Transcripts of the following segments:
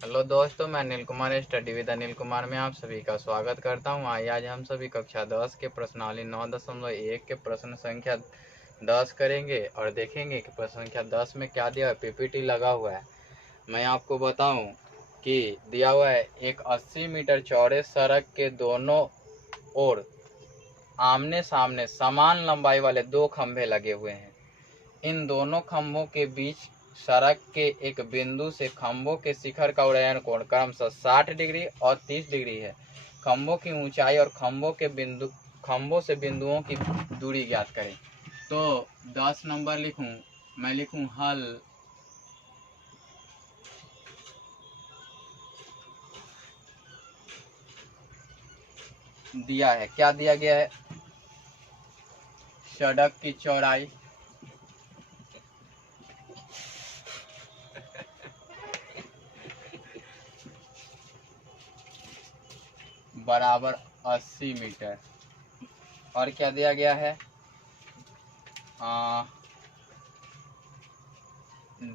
Hello दोस्तों, मैं Anil Kumar study with Anil Kumar में आप सभी का स्वागत करता हूं। आइए आज हम सभी कक्षा 10 के प्रश्नावली 9.1 के प्रश्न संख्या 10 करेंगे और देखेंगे कि प्रश्न संख्या 10 में क्या दिया है। पीपीटी लगा हुआ है। मैं आपको बताऊं कि दिया हुआ है एक 80 मीटर चौड़े सड़क के दोनों ओर आमने सामने समान लंबाई वाले दो खंभे लगे हुए हैं। इन दोनों खंभों के बीच सड़क के एक बिंदु से खंभों के शिखर का उन्नयन कोण क्रमशः 60 डिग्री और 30 डिग्री है। खंभों की ऊंचाई और खंभों से बिंदुओं की दूरी ज्ञात करें। तो 10 नंबर लिखूं, मैं लिखूं हल। दिया है, क्या दिया गया है? सड़क की चौड़ाई बराबर 80 मीटर। और क्या दिया गया है?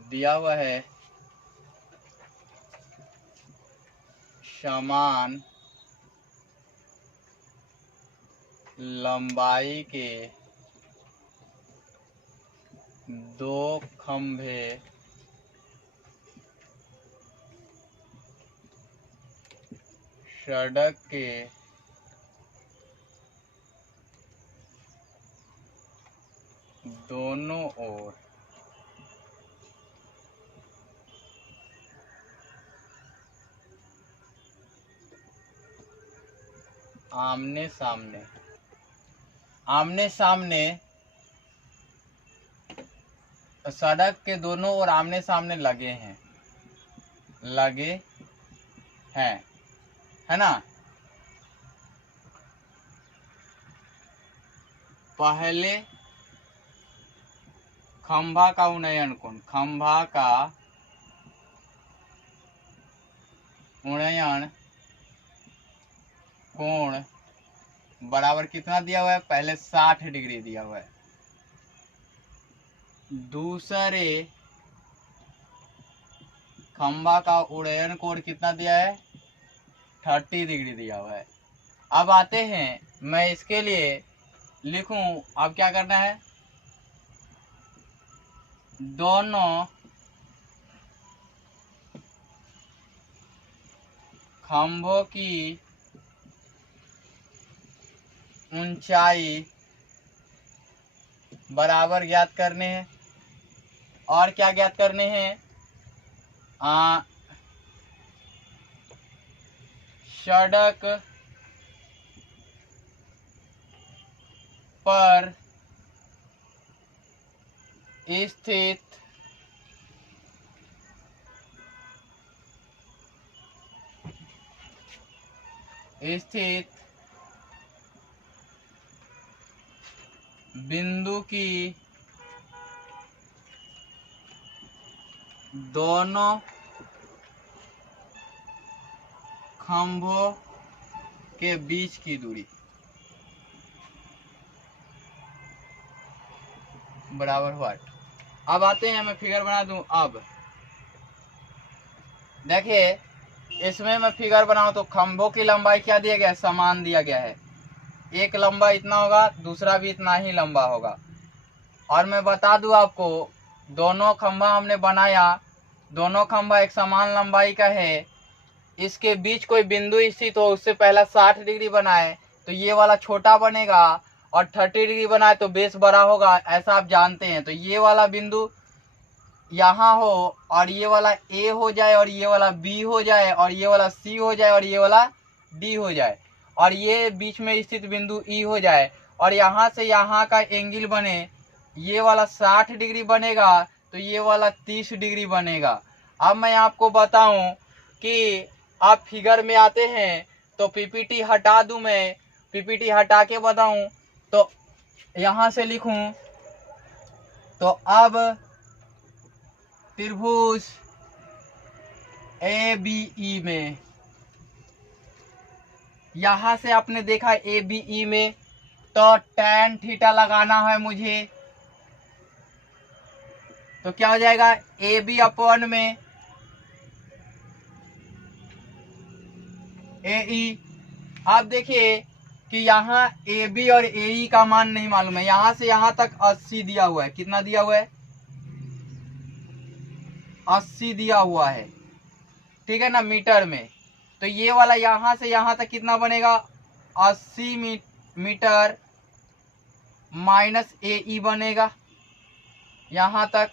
दिया हुआ है समान लंबाई के दो खंभे सड़क के दोनों ओर आमने सामने सड़क के दोनों ओर आमने सामने लगे हैं, है ना। पहले खंभा का उन्नयन कोण बराबर कितना दिया हुआ है? पहले 60 डिग्री दिया हुआ है। दूसरे खंभा का उन्नयन कोण कितना दिया है? 30 डिग्री दिया हुआ है। अब आते हैं, मैं इसके लिए लिखूं। अब क्या करना है? दोनों खंभों की ऊंचाई बराबर ज्ञात करने हैं। और क्या ज्ञात करने हैं? सड़क पर स्थित बिंदु की दोनों खंभों के बीच की दूरी बराबर हुआ। अब आते हैं, मैं फिगर बना दूं। अब देखिए, इसमें मैं फिगर बनाऊं तो खंभों की लंबाई क्या दिया गया है? समान दिया गया है। एक लंबा इतना होगा, दूसरा भी इतना ही लंबा होगा। और मैं बता दूं आपको, दोनों खंभा हमने बनाया, दोनों खंभा एक समान लंबाई का है। इसके बीच कोई बिंदु स्थित हो, उससे पहला 60 डिग्री बनाए तो ये वाला छोटा बनेगा, और 30 डिग्री बनाए तो बेस बड़ा होगा, ऐसा आप जानते हैं। तो ये वाला बिंदु यहाँ हो, और ये वाला ए हो जाए, और ये वाला बी हो जाए, और ये वाला सी हो जाए, और ये वाला डी हो जाए, और ये बीच में स्थित बिंदु ई हो जाए, और यहाँ से यहाँ का एंगल बने। ये वाला 60 डिग्री बनेगा तो ये वाला 30 डिग्री बनेगा। अब मैं आपको बताऊं कि आप फिगर में आते हैं तो पीपीटी हटा दूं, मैं पीपीटी हटा के बताऊं तो यहाँ से लिखूं। तो अब त्रिभुज ABE में, यहां से आपने देखा ABE में, तो tan थीटा लगाना है मुझे। तो क्या हो जाएगा? AB अपॉन में AE। आप देखिए कि यहाँ AB और AE का मान नहीं मालूम है। यहाँ से यहाँ तक 80 दिया हुआ है। कितना दिया हुआ है? 80 दिया हुआ है, ठीक है ना, मीटर में। तो ये वाला यहाँ से यहाँ तक कितना बनेगा? 80 मीटर माइनस AE बनेगा, यहाँ तक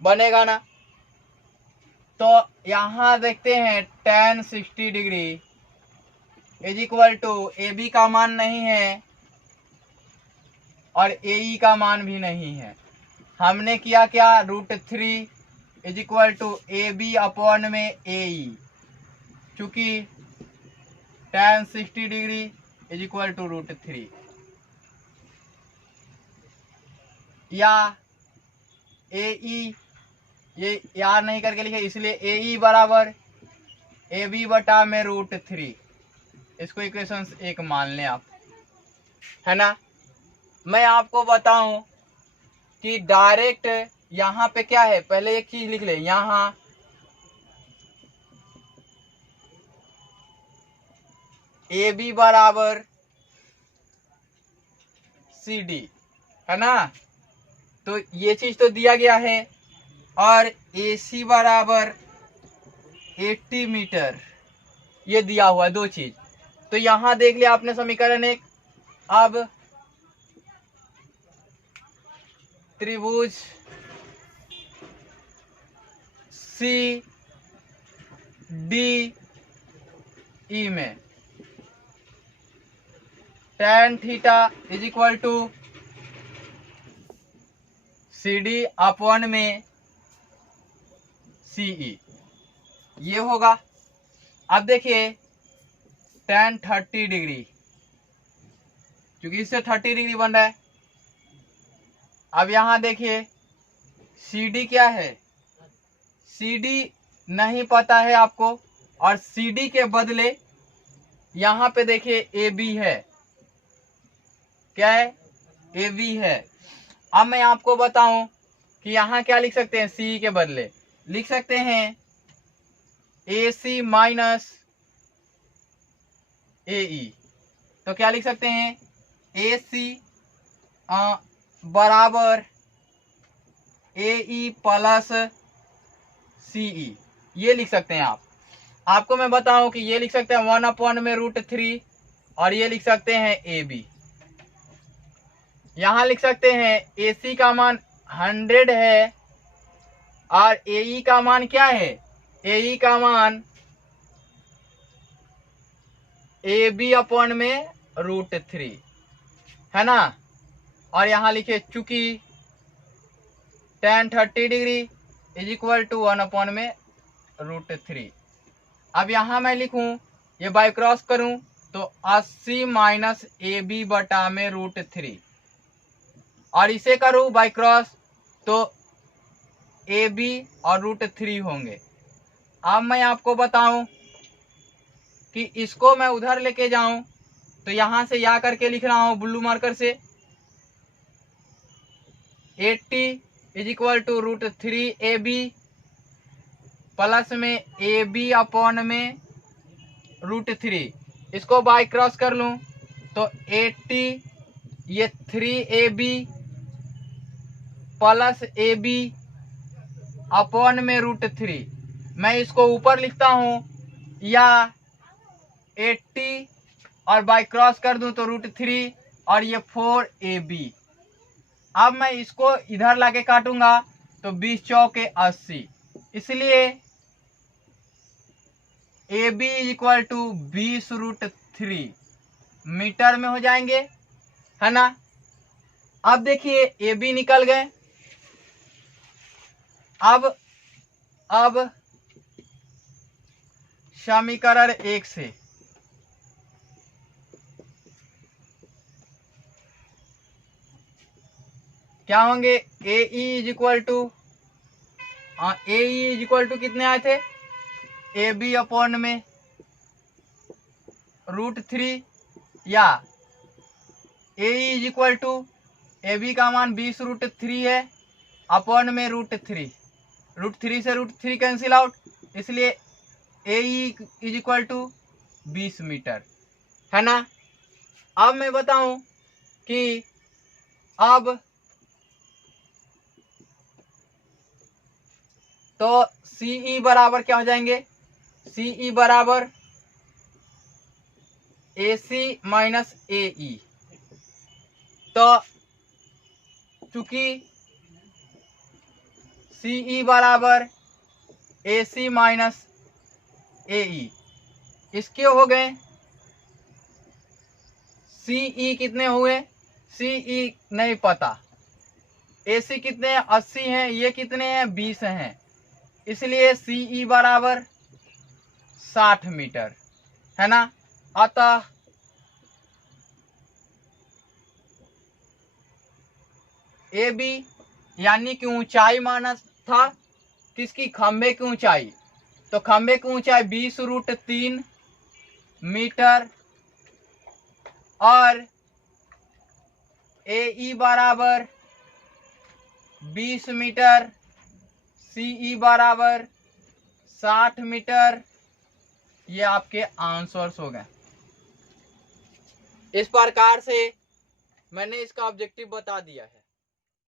बनेगा ना। तो यहाँ देखते हैं tan 60 degree is equal to AB का मान नहीं है और AE का मान भी नहीं है। हमने किया क्या? √3 is equal to AB upon में AE, चूंकि tan 60 degree is equal to √3, या AE ये याद नहीं करके लिखे, इसलिए AE बराबर AB बटा में √3। इसको इक्वेशन 1 मान लें आप, है ना। मैं आपको बताऊं कि डायरेक्ट यहाँ पे क्या है, पहले एक चीज लिख ले। यहाँ AB बराबर CD, है ना, तो ये चीज तो दिया गया है। और AC बराबर 80 मीटर, ये दिया हुआ है, दो चीज। तो यहां देख लिया आपने समीकरण 1। अब त्रिभुज CDE में tan theta is equal to CD upon में CE, ये होगा। अब देखिए tan 30 डिग्री, क्योंकि इससे 30 डिग्री बन रहा है। अब यहां देखिए CD क्या है? CD नहीं पता है आपको, और CD के बदले यहां पे देखिए AB है। क्या है? AB है। अब मैं आपको बताऊं कि यहां क्या लिख सकते हैं? CE के बदले लिख सकते हैं AC माइनस AE। तो क्या लिख सकते हैं? AC बराबर AE प्लस CE, ये लिख सकते हैं आप। आपको मैं बताऊं कि ये लिख सकते हैं 1 अपॉन में √3, और ये लिख सकते हैं AB। यहां लिख सकते हैं AC का मान 100 है और AE का मान क्या है? AE का मान AB अपॉन में √3, है ना। और यहां लिखे चूंकि tan 30 degree is equal to 1 upon में √3। अब यहां मैं लिखूं, ये बाय क्रॉस करूं तो 80 माइनस AB बटा में √3, और इसे करूं बाय क्रॉस तो AB और √3 होंगे। अब मैं आपको बताऊं कि इसको मैं उधर लेके जाऊं तो यहां से या करके लिख रहा हूं ब्लू मार्कर से। 80 is equal to √3 AB plus में AB अपॉन में √3। इसको बाय क्रॉस कर लूं तो 80 ये 3AB प्लस AB अपॉन में √3। मैं इसको ऊपर लिखता हूं, या 80 और बाय क्रॉस कर दूं तो √3 और ये 4AB। अब मैं इसको इधर लाके काटूंगा तो 20 चौके 80, इसलिए AB is equal to 20√3 metre में हो जाएंगे, है ना। अब देखिए AB निकल गए। अब समीकरण 1 से क्या होंगे? AE इज इक्वल टू कितने आए थे? AB अपॉन में √3, या AE is equal to AB का मान 20√3 है अपॉन में √3। √3 से √3 कैंसिल आउट, इसलिए AE is equal to 20 metre, है ना। अब मैं बताऊं कि अब तो CE बराबर क्या हो जाएंगे, CE बराबर AC माइनस AE। तो चूंकि CE बराबर AC माइनस AE, इसके हो गए CE कितने हुए, CE नहीं पता, AC कितने हैं 80 हैं, ये कितने हैं 20 हैं, इसलिए CE बराबर 60 मीटर, है ना। अतः AB यानी कि ऊंचाई माना था किसकी, खंबे की ऊंचाई, तो खंबे की ऊंचाई 20√3 मीटर और AE बराबर 20 मीटर, CE बराबर 60 मीटर। ये आपके आंसर्स हो गए। इस प्रकार से मैंने इसका ऑब्जेक्टिव बता दिया है।